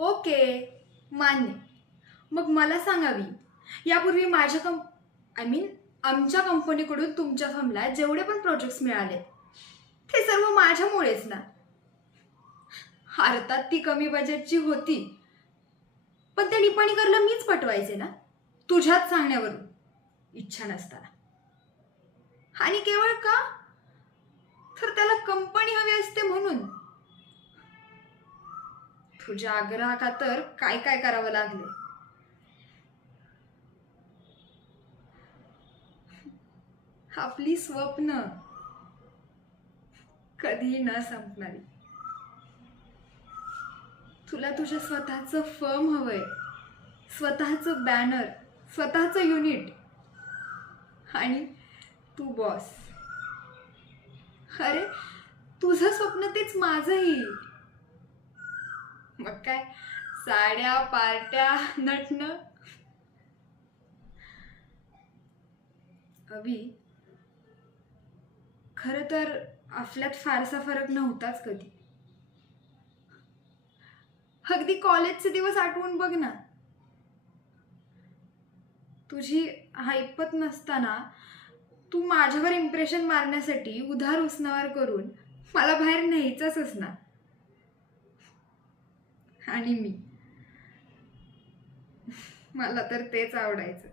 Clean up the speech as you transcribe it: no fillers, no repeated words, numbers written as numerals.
Okay, मान्य. मग मला सांगावी, यापूर्वी आमच्या कंपनीकडून तुमच्या फर्मला जेवढे पण प्रोजेक्ट्स मिळाले ते सर्व माझ्यामुळेच ना. अर्थात ती कमी बजेटची होती, पण ते निपाणीकरला मीच पटवायचे ना, तुझ्याच सांगण्यावरून, इच्छा नसताना. आणि केवळ का, तर त्याला कंपनी हवी असते म्हणून. तुझ्या आग्रहाखातर काय काय करावं लागले. आपली स्वप्न कधी न संपणारी. तुला तुझं स्वतःचं फर्म हवंय, स्वतःचं बॅनर, स्वतःचं युनिट, आणि तू बॉस. अरे, तुझं स्वप्न तेच माझंही. मग काय, साड्या, पार्ट्या, नटणं. अभि, खरं तर आपल्यात फारसा फरक नव्हताच कधी. अगदी कॉलेजचे दिवस आठवून बघ ना. तुझी ऐपत नसताना तू माझ्यावर इम्प्रेशन मारण्यासाठी उधार उसनवार करून मला बाहेर न्यायचंच ना. आणि मला तर तेच आवडायचं.